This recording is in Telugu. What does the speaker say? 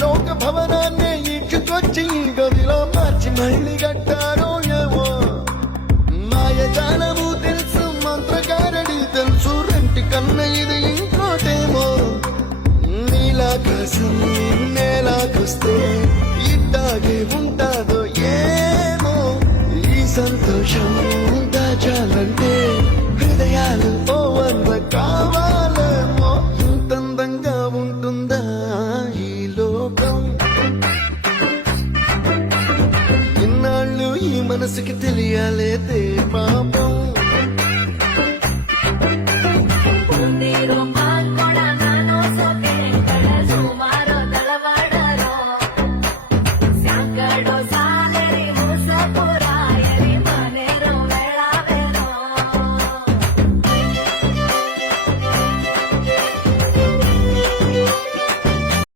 లోక భవనాన్నే ఈడ్చుకొచ్చి ఈ గదిలో మార్చి మళ్ళీ కట్టారో ఏమో మాయజాలము తెలుసు మంత్రగారడి తెలుసు రెంటి కన్న ఇది ఇంకోటేమో నీలాకాశం నేలాకొస్తే ఇట్టాగే ఉంటాదో ఏమో ఈ సంతోషం దాచాలంటే